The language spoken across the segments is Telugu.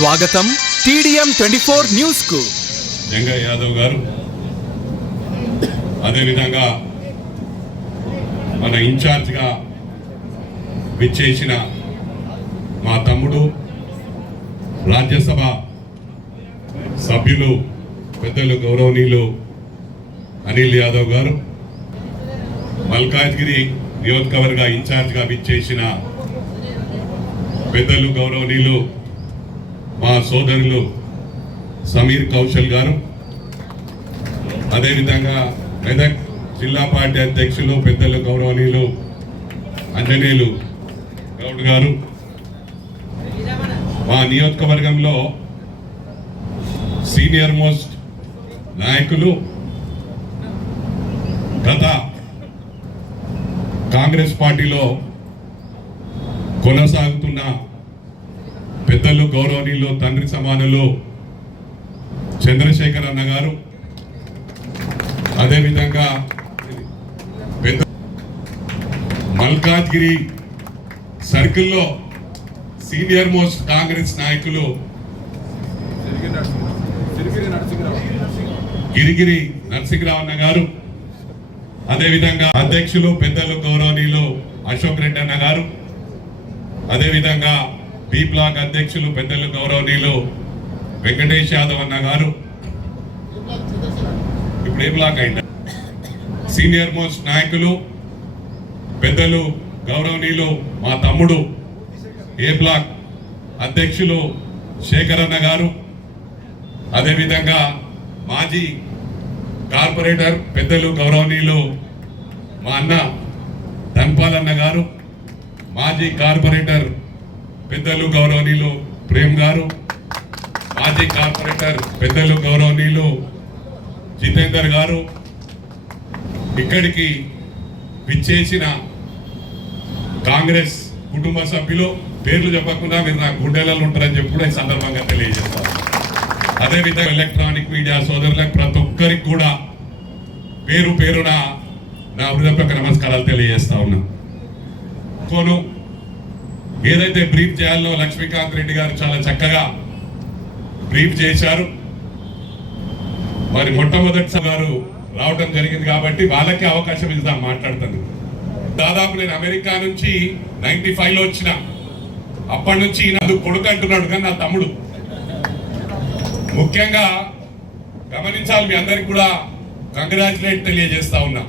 స్వాగతం TDM 24 న్యూస్ కు. జంగయ్య యాదవ్ గారు, అదేవిధంగా మన ఇన్ఛార్జ్గా విచ్చేసిన మా తమ్ముడు రాజ్యసభ సభ్యులు పెద్దలు గౌరవనీయులు అనిల్ యాదవ్ గారు, మల్కాజ్గిరి నియోజకవర్గ ఇన్ఛార్జ్గా విచ్చేసిన పెద్దలు గౌరవనీయులు మా సోదరులు సమీర్ కౌశల్ గారు, అదేవిధంగా మెదక్ జిల్లా పార్టీ అధ్యక్షులు పెద్దలు గౌరవనీయులు అంజనేయులు గౌడ్ గారు, మా నియోజకవర్గంలో సీనియర్ మోస్ట్ నాయకులు, గత కాంగ్రెస్ పార్టీలో కొనసాగుతున్న పెద్దలు గౌరవనీయులు తండ్రి సమానులు చంద్రశేఖర్ అన్న గారు, అదేవిధంగా మల్కాజ్గిరి సర్కిల్లో సీనియర్ మోస్ట్ కాంగ్రెస్ నాయకులు గిరిగిరి నరసింహరావు అన్న గారు, అదేవిధంగా అధ్యక్షులు పెద్దలు గౌరవనీయులు అశోక్ రెడ్డి అన్న గారు, అదేవిధంగా బి బ్లాక్ అధ్యక్షులు పెద్దలు గౌరవనీయులు వెంకటేష్ యాదవ్ అన్న గారు, ఇప్పుడు ఏ బ్లాక్ అయినా సీనియర్ మోస్ట్ నాయకులు పెద్దలు గౌరవనీయులు మా తమ్ముడు ఏ బ్లాక్ అధ్యక్షులు శేఖర్ అన్న గారు, అదేవిధంగా మాజీ కార్పొరేటర్ పెద్దలు గౌరవనీయులు మా అన్న ధన్పాల్ అన్న గారు, మాజీ కార్పొరేటర్ పెద్దలు గౌరవనీయులు ప్రేమ్ గారు, మాజీ కార్పొరేటర్ పెద్దలు గౌరవనీయులు జితేందర్ గారు, ఇక్కడికి విచ్చేసిన కాంగ్రెస్ కుటుంబ సభ్యులు, పేర్లు చెప్పకుండా మీరు నా గుండెలలో ఉంటారని చెప్పి కూడా ఈ సందర్భంగా తెలియజేస్తారు. అదేవిధంగా ఎలక్ట్రానిక్ మీడియా సోదరులకు ప్రతి ఒక్కరికి కూడా పేరు పేరున నా హృదయపూర్వక నమస్కారాలు తెలియజేస్తా ఉన్నా. ఏదైతే బ్రీఫ్ చేయాలో లక్ష్మీకాంత్ రెడ్డి గారు చాలా చక్కగా బ్రీఫ్ చేశారు. మరి మొట్టమొదటిసారి గారు రావడం జరిగింది కాబట్టి వాళ్ళకి అవకాశం ఇద్దాం మాట్లాడుతాను. దాదాపు నేను అమెరికా నుంచి 95లో వచ్చిన, అప్పటి నుంచి నాకు కొడుకు అంటున్నాడు కానీ నా తమ్ముడు. ముఖ్యంగా గమనించాలి, మీ అందరికి కూడా కంగ్రాచులేట్ తెలియజేస్తా ఉన్నా.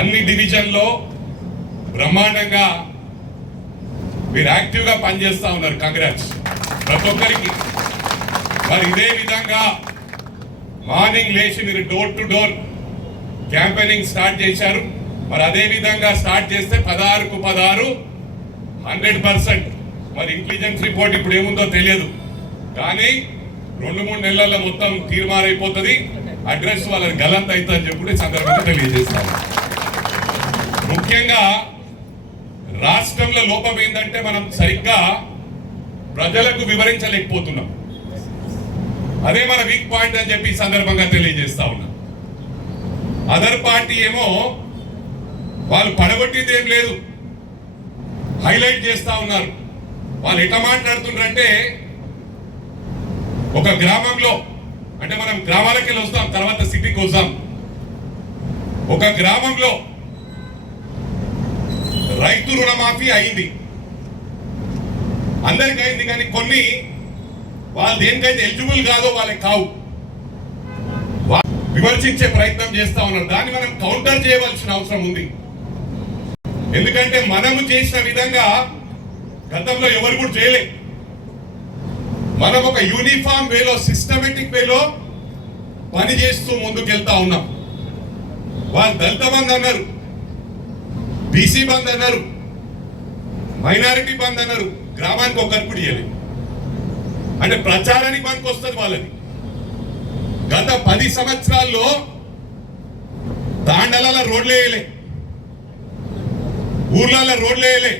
అన్ని డివిజన్లో బ్రహ్మాండంగా మీరు యాక్టివ్గా పనిచేస్తా ఉన్నారు. కంగ్రాట్స్ ప్రతి ఒక్కరికి. మరి ఇదే విధంగా మార్నింగ్ లేచి మీరు door to door campaigning start చేశారు. మరి అదే విధంగా స్టార్ట్ చేస్తే 16కు 16 100%. మరి ఇంటెలిజెన్స్ రిపోర్ట్ ఇప్పుడు ఏముందో తెలియదు, కానీ 2-3 నెలల్లో మొత్తం తీర్మారైపోతుంది. అడ్రస్ వాళ్ళని గలంత్ అవుతుందని చెప్పి సందర్భంగా తెలియజేస్తాను. ముఖ్యంగా రాష్ట్రంలో లోపం ఏంటంటే మనం సరిగ్గా ప్రజలకు వివరించలేకపోతున్నాం. అదే మన వీక్ పాయింట్ అని చెప్పి సందర్భంగా తెలియజేస్తా ఉన్నాం. అదర్ పార్టీ ఏమో వాళ్ళు పడగొట్టింది ఏం లేదు, హైలైట్ చేస్తా ఉన్నారు. వాళ్ళు ఎట్లా మాట్లాడుతున్నారంటే, ఒక గ్రామంలో, అంటే మనం గ్రామాలకి వెళ్ళి వస్తాం, తర్వాత సిటీకి వస్తాం. ఒక గ్రామంలో రైతు రుణమాఫీ అయింది, అందరికి అయింది, కానీ కొన్ని వాళ్ళు దేనికైతే ఎలిజిబుల్ కాదో వాళ్ళకి కావు. విమర్శించే ప్రయత్నం చేస్తా ఉన్నారు. దాన్ని మనం కౌంటర్ చేయవలసిన అవసరం ఉంది. ఎందుకంటే మనము చేసిన విధంగా గతంలో ఎవరు కూడా చేయలే. మనం ఒక యూనిఫామ్ వేలో, సిస్టమేటిక్ వేలో పని చేస్తూ ముందుకెళ్తా ఉన్నాం. వాళ్ళు దళిత బంధు అన్నారు, బీసీ బంద్ అన్నారు, మైనారిటీ బంద్ అన్నారు, గ్రామానికి ఒకరికి ఇవ్వలేదు. అంటే ప్రచారానికి బంద్కి వస్తుంది వాళ్ళది. గత 10 సంవత్సరాల్లో తాండల రోడ్లు వేయలే, ఊర్లలో రోడ్లు వేయలే.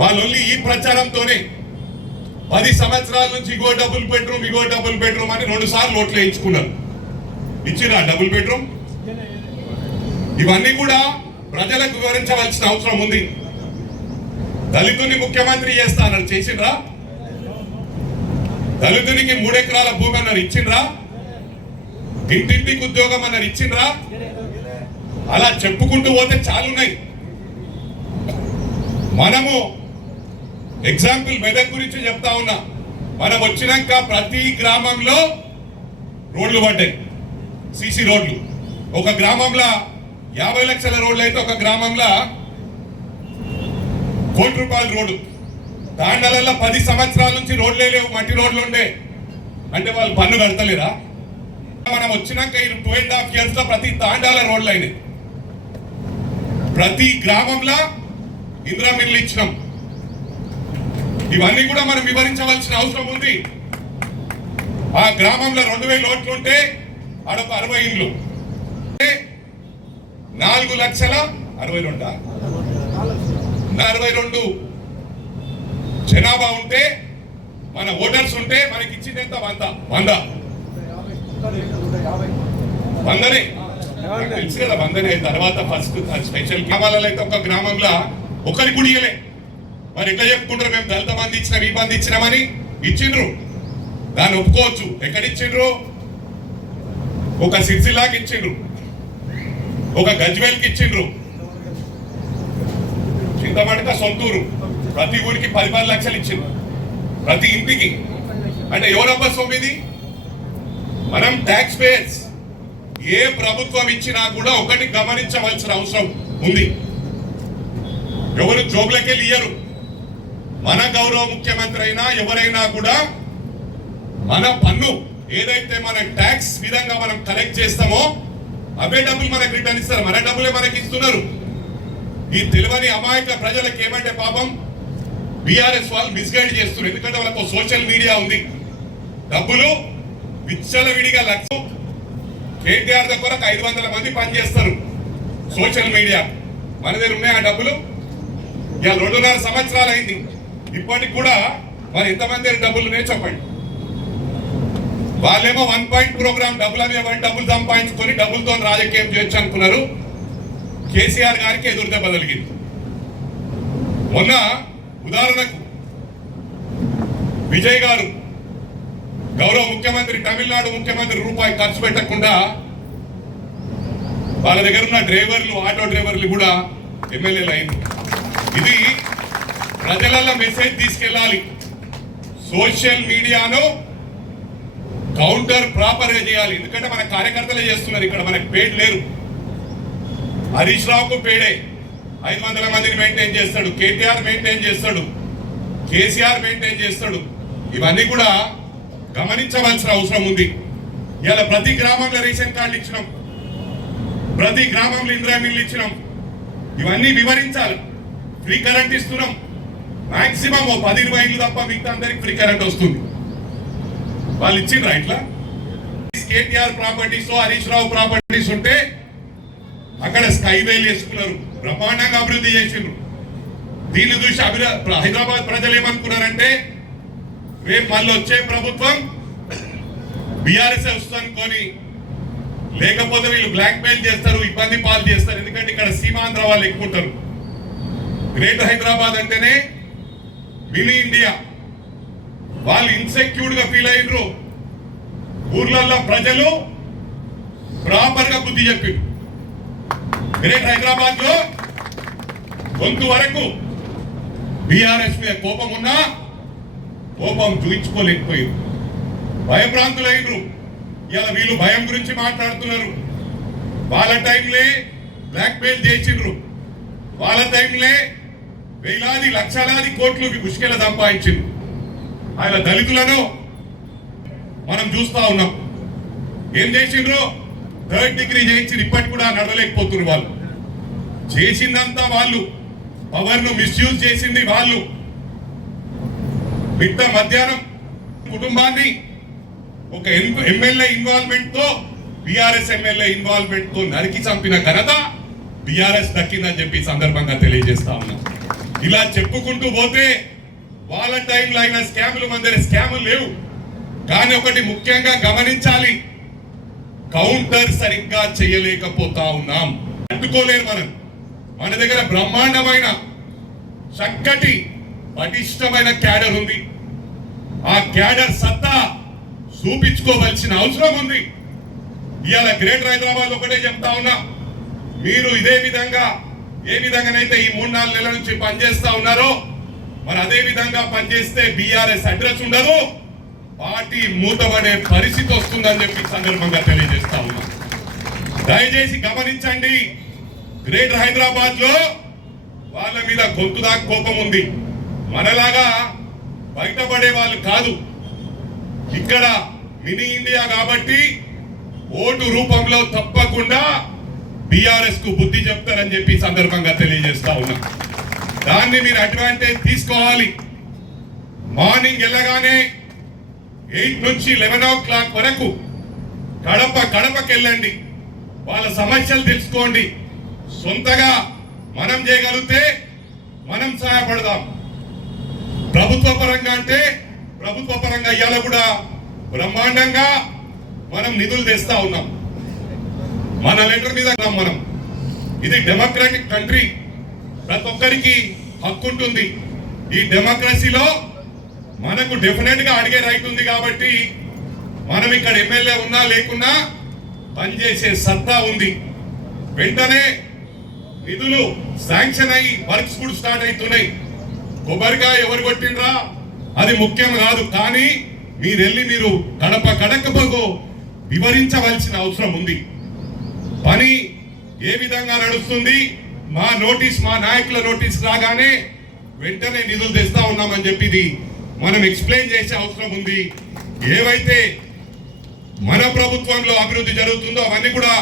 వాళ్ళు ఈ ప్రచారంతోనే 10 సంవత్సరాల నుంచి ఇగో డబుల్ బెడ్రూమ్ అని 2 సార్లు ఓట్లు వేయించుకున్నారు. ఇచ్చిరా డబుల్ బెడ్రూమ్? ఇవన్నీ కూడా ప్రజలకు వివరించవలసిన అవసరం ఉంది. దళితుని ముఖ్యమంత్రి చేస్తా అన్నారు, చేసిండ్రా? దళితునికి 3 ఎకరాల భూమి అన్నారు, ఇచ్చిండ్రా? ఇంటింటికి ఉద్యోగం అన్నారు, ఇచ్చిండ్రా? అలా చెప్పుకుంటూ పోతే చాలున్నాయి. మనము ఎగ్జాంపుల్ మెదక్ గురించి చెప్తా ఉన్నా. మనం వచ్చినాక ప్రతి గ్రామంలో రోడ్లు పడ్డాయి, సిసి రోడ్లు. ఒక గ్రామంలో 50 లక్షల రోడ్లు అయితే ఒక గ్రామంలో ₹1 కోటి రోడ్డు. తాండాలలో 10 సంవత్సరాల నుంచి రోడ్లే లేవు, మట్టి రోడ్లు ఉండే. అంటే వాళ్ళు పన్ను కడతలేరా? మనం వచ్చినాక 2.5 years లో ప్రతి తాండాల రోడ్లు అయినాయి. ప్రతి గ్రామంలో ఇందిరా మిల్లు ఇచ్చినాం. ఇవన్నీ కూడా మనం వివరించవలసిన అవసరం ఉంది. ఆ గ్రామంలో 2000 ఓట్లు ఉంటే ఆడొక 60 ఇండ్లు, 4,62,62 జనాభా ఉంటే, మన ఓటర్స్ ఉంటే మనకి ఇచ్చింది ఎంత? 100. వందనే తెలుసు కదా, వందనే. తర్వాత ఫస్ట్ స్పెషల్ గ్రామాలలో అయితే ఒక గ్రామంలో ఒకరి గుడియలే. మరి ఎట్లా చెప్పుకుంటారు మేము దళిత మంది ఇచ్చినాం, ఈ మంది ఇచ్చినామని? ఇచ్చిండ్రు, దాన్ని ఒప్పుకోవచ్చు. ఎక్కడిచ్చిండ్రు? ఒక సిరిసిల్లాకి ఇచ్చిండ్రు, ఒక గజ్వేల్కి ఇచ్చిండ్రు, చింతమడక సొంతూరు. ప్రతి ఊరికి 10 లక్షలు ఇచ్చిండ్రు, ప్రతి ఇంటికి. అంటే ఎవరబ్బా సొమ్మిది? మనం ట్యాక్స్ పేయర్స్. ఏ ప్రభుత్వం ఇచ్చినా కూడా ఒకటి గమనించవలసిన అవసరం ఉంది, ఎవరు జోబులకే ఇయ్యరు. మన గౌరవ ముఖ్యమంత్రి అయినా ఎవరైనా కూడా మన పన్ను ఏదైతే మన ట్యాక్స్ విధంగా మనం కలెక్ట్ చేస్తామో అవే డబ్బులు మనకు రిటర్న్ ఇస్తారు. మన డబ్బులే మనకి ఇస్తున్నారు. ఈ తెలియని అమాయక ప్రజలకు ఏమంటే పాపం బీఆర్ఎస్ వాళ్ళు మిస్గైడ్ చేస్తున్నారు. ఎందుకంటే వాళ్ళకు సోషల్ మీడియా ఉంది. డబ్బులు విచ్చలవిడిగా కేటీఆర్ దగ్గర 500 మంది పనిచేస్తారు సోషల్ మీడియా. మన దగ్గర ఉన్నాయి ఆ డబ్బులు. ఇక 2.5 సంవత్సరాలు అయింది, ఇప్పటికి కూడా మరి ఎంతమంది డబ్బులు ఉన్నాయో చెప్పండి. వాళ్ళేమో 1 పాయింట్ ప్రోగ్రామ్ డబ్బులు అనేవాళ్ళు డబ్బులు సంపాదించుకొని డబ్బులతో రాజకీయం చేయొచ్చు అనుకున్నారు. కేసీఆర్ గారికి ఎదురు దెబ్బ తగిలింది. మొన్న ఉదాహరణకు విజయ్ గారు గౌరవ ముఖ్యమంత్రి, తమిళనాడు ముఖ్యమంత్రి రూపాయి ఖర్చు పెట్టకుండా వాళ్ళ దగ్గర ఉన్న డ్రైవర్లు, ఆటో డ్రైవర్లు కూడా ఎమ్మెల్యేలు అయింది. ఇది ప్రజలలో మెసేజ్ తీసుకెళ్ళాలి. సోషల్ మీడియాను కౌంటర్ ప్రాపర్ చేయాలి. ఎందుకంటే మన కార్యకర్తలే చేస్తున్నారు, ఇక్కడ మనకు పేడ్ లేరు. హరీష్ రావుకు పేడే 500 మందిని మెయింటైన్ చేస్తాడు, కేటీఆర్ మెయింటైన్ చేస్తాడు, కేసీఆర్ మెయింటైన్ చేస్తాడు. ఇవన్నీ కూడా గమనించవలసిన అవసరం ఉంది. ఇలా ప్రతి గ్రామంలో రేషన్ కార్డులు ఇచ్చినాం, ప్రతి గ్రామంలో ఇందిరా మిల్లు ఇచ్చినాం. ఇవన్నీ వివరించాలి. ఫ్రీ కరెంట్ ఇస్తున్నాం, మాక్సిమం 10-20 ఇళ్ళు తప్ప మిగతా అందరికి ఫ్రీ కరెంట్ వస్తుంది. వాళ్ళు ఇచ్చిండ్రా ఇట్లా? కేటీఆర్ ప్రాపర్టీస్, హరీష్ రావు ప్రాపర్టీస్ ఉంటే అక్కడ స్కైవేలు వేసుకున్నారు, బ్రహ్మాండంగా అభివృద్ధి చేసిండ్రు. దీన్ని చూసి హైదరాబాద్ ప్రజలు ఏమనుకున్నారంటే రేపు మళ్ళీ వచ్చే ప్రభుత్వం బీఆర్ఎస్ వస్తుందనుకొని, లేకపోతే వీళ్ళు బ్లాక్ మెయిల్ చేస్తారు, ఇబ్బంది పాలు చేస్తారు. ఎందుకంటే ఇక్కడ సీమాంధ్ర వాళ్ళు ఎక్కువ ఉంటారు. గ్రేటర్ హైదరాబాద్ అంటేనే మినీ ఇండియా. వాళ్ళు ఇన్సెక్యూర్డ్ గా ఫీల్ అయ్యారు. ఊర్లలో ప్రజలు ప్రాపర్ గా బుద్ధి చెప్పి గ్రేటర్ హైదరాబాద్ లో గొంతు వరకు బీఆర్ఎస్ మీద కోపం ఉన్నా కోపం చూయించుకోలేకపోయారు, భయభ్రాంతులైనరు. ఇలా వీళ్ళు భయం గురించి మాట్లాడుతున్నారు. వాళ్ళ టైంలే బ్లాక్ మెయిల్ చేసిండ్రు, వాళ్ళ టైంలే వేలాది లక్షలాది కోట్లు ముష్కెల సంపాదించిండ్రు. ఆయన దళితులను మనం చూస్తా ఉన్నాం. ఏం చేసిండ్రు? 3rd డిగ్రీ చేయించి ఇప్పటికి కూడా నడవలేకపోతున్నారు. వాళ్ళు చేసిందంతా వాళ్ళు, పవర్ ను మిస్యూజ్ చేసింది వాళ్ళు. మిట్ట మధ్యాహ్నం కుటుంబాన్ని ఒక ఎమ్మెల్యే ఇన్వాల్వ్మెంట్ తో, బీఆర్ఎస్ ఎమ్మెల్యే ఇన్వాల్వ్మెంట్ తో నరికి చంపిన ఘనత బీఆర్ఎస్ దక్కిందని చెప్పి సందర్భంగా తెలియజేస్తా ఉన్నా. ఇలా చెప్పుకుంటూ పోతే వాళ్ళ టైంలో అయిన స్కాములు మన దగ్గర స్కాములు లేవు. కానీ ఒకటి ముఖ్యంగా గమనించాలి, కౌంటర్ సరిగ్గా చేయలేకపోతా ఉన్నాం. అడ్డుకోలేరు మనం. మన దగ్గర బ్రహ్మాండమైన చక్కటి పటిష్టమైన క్యాడర్ ఉంది. ఆ క్యాడర్ సత్తా చూపించుకోవాల్సిన అవసరం ఉంది. ఇవాళ గ్రేటర్ హైదరాబాద్ ఒకటే చెప్తా ఉన్నా, మీరు ఇదే విధంగా ఏ విధంగానైతే ఈ 3-4 నెలల నుంచి పనిచేస్తా ఉన్నారో మరి అదే విధంగా పనిచేస్తే బీఆర్ఎస్ అడ్రస్ ఉండదు, పార్టీ మూతపడే పరిస్థితి వస్తుందని చెప్పి సందర్భంగా తెలియజేస్తా ఉన్నా. దయచేసి గమనించండి, గ్రేటర్ హైదరాబాద్ లో వాళ్ళ మీద గొంతుదా కోపం ఉంది. మనలాగా బయటపడే వాళ్ళు కాదు. ఇక్కడ మినీ ఇండియా కాబట్టి ఓటు రూపంలో తప్పకుండా బీఆర్ఎస్ కు బుద్ధి చెప్తారని చెప్పి సందర్భంగా తెలియజేస్తా ఉన్నా. దాన్ని మీరు అడ్వాంటేజ్ తీసుకోవాలి. మార్నింగ్ వెళ్ళగానే 8 నుంచి 11 o'clock వరకు కడపకి వెళ్ళండి, వాళ్ళ సమస్యలు తెలుసుకోండి. సొంతగా మనం చేయగలిగితే మనం సహాయపడదాం. ప్రభుత్వ పరంగా అంటే ప్రభుత్వ పరంగా ఇవాళ కూడా బ్రహ్మాండంగా మనం నిధులు తెస్తా ఉన్నాం. మన లెటర్ మీద మనం ఇది డెమోక్రాటిక్ కంట్రీ, ప్రతి ఒక్కరికి హక్కు ఉంటుంది. ఈ డెమోక్రసీలో మనకు డెఫినెట్ గా అడిగే రైట్ ఉంది కాబట్టి మనం ఇక్కడ ఎమ్మెల్యే ఉన్నా లేకున్నా పనిచేసే సత్తా ఉంది. వెంటనే నిధులు శాంక్షన్ అయ్యి వర్క్స్ కూడా స్టార్ట్ అవుతున్నాయి. కొబ్బరికాయ ఎవరు కొట్టిండ్రా అది ముఖ్యం కాదు, కానీ మీరు కడపకు వివరించవలసిన అవసరం ఉంది. పని ఏ విధంగా నడుస్తుంది, మా నాయకుల నోటీస్ రాగానే వెంటనే నిధులు తెస్తా ఉన్నామని చెప్పి మనం ఎక్స్ప్లెయిన్ చేసే అవసరం ఉంది. ఏవైతే మన ప్రభుత్వంలో అభివృద్ధి జరుగుతుందో అవన్నీ కూడా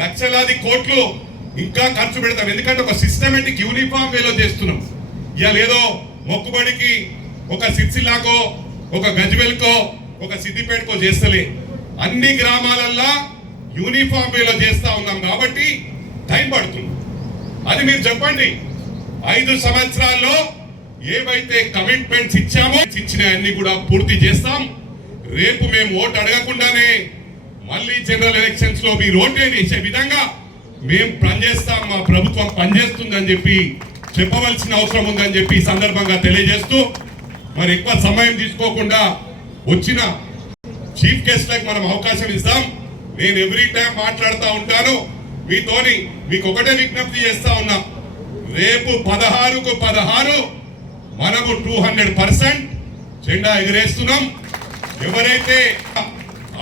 లక్షలాది కోట్లు ఇంకా ఖర్చు పెడతాం. ఎందుకంటే ఒక సిస్టమేటిక్ యూనిఫామ్ వేలో చేస్తున్నాం. ఇవాళ ఏదో మొక్కుబడికి ఒక సిరిసిల్లాకో ఒక గజ్వెల్కో ఒక సిద్దిపేటకో చేస్తలే, అన్ని గ్రామాలల్లో యూనిఫామ్ వేలో చేస్తా ఉన్నాం కాబట్టి టైం పడుతుంది. అది మీరు చెప్పండి. 5 సంవత్సరాల్లో ఏవైతే కమిట్మెంట్స్ ఇచ్చామో ఇచ్చిన అన్ని కూడా పూర్తి చేస్తాం. రేపు మేము ఓటు అడగకుండానే మళ్ళీ జనరల్ ఎలక్షన్స్ లో మీరు ఓటే వేసే విధంగా మేము పనిచేస్తాం, మా ప్రభుత్వం పనిచేస్తుందని చెప్పి చెప్పవలసిన అవసరం ఉందని చెప్పి సందర్భంగా తెలియజేస్తూ, మరి ఎక్కువ సమయం తీసుకోకుండా వచ్చిన చీఫ్ గెస్ట్లకు మనం అవకాశం ఇస్తాం. నేను ఎవ్రీ టైం మాట్లాడుతూ ఉంటాను మీతోని. మీకు ఒకటే విజ్ఞప్తి చేస్తా ఉన్నా, రేపు 16కు 16 మనము 200% జెండా ఎగిరేస్తున్నాం. ఎవరైతే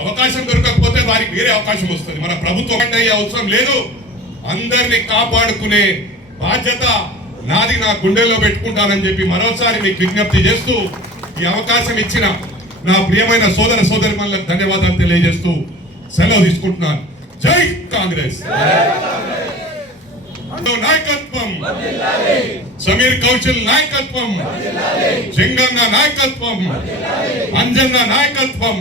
అవకాశం దొరకకపోతే వారికి వేరే అవకాశం వస్తుంది. మన ప్రభుత్వం అయ్యే అవసరం లేదు. అందరినీ కాపాడుకునే బాధ్యత నాది, నా గుండెల్లో పెట్టుకుంటానని చెప్పి మరోసారి మీకు విజ్ఞప్తి చేస్తూ ఈ అవకాశం ఇచ్చిన నా ప్రియమైన సోదరులకు ధన్యవాదాలు తెలియజేస్తూ సెలవు తీసుకుంటున్నాను. జై కాంగ్రెస్. నాయకత్వం, సమీర్ కౌశల్ నాయకత్వం, జంగన్న నాయకత్వం, అంజన్న నాయకత్వం,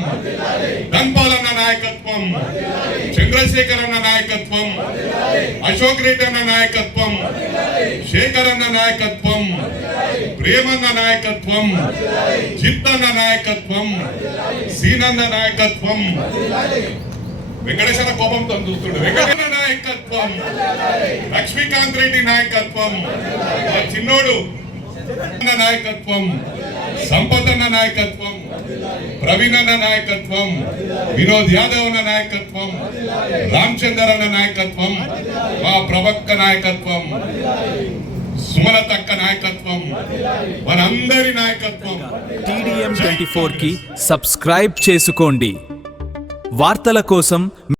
ధన్పాలన్న నాయకత్వం, చంద్రశేఖర్ అన్న నాయకత్వం, అశోక్ రెడ్డి అన్న నాయకత్వం, శేఖర్ అన్న నాయకత్వం, ప్రేమన్న నాయకత్వం, చిత్తన్న నాయకత్వం, సీనన్న నాయకత్వం, వెంకటేశ్వర కోపంతో చూస్తుండే వెంకటేశ్వర నాయకత్వం, లక్ష్మీకాంత్ రెడ్డి నాయకత్వం, ఆ చిన్నోడు నాయకత్వం, సంపత్ అన్న నాయకత్వం, ప్రవీణ్ అన్న నాయకత్వం, వినోద్ యాదవ్ అన్న నాయకత్వం, రామచందర్ అన్న నాయకత్వం, మా ప్రవక్త నాయకత్వం, సుమలతక్క నాయకత్వం, మనందరి నాయకత్వం. TDM 24 కి సబ్స్క్రైబ్ చేసుకోండి. వార్తల కోసం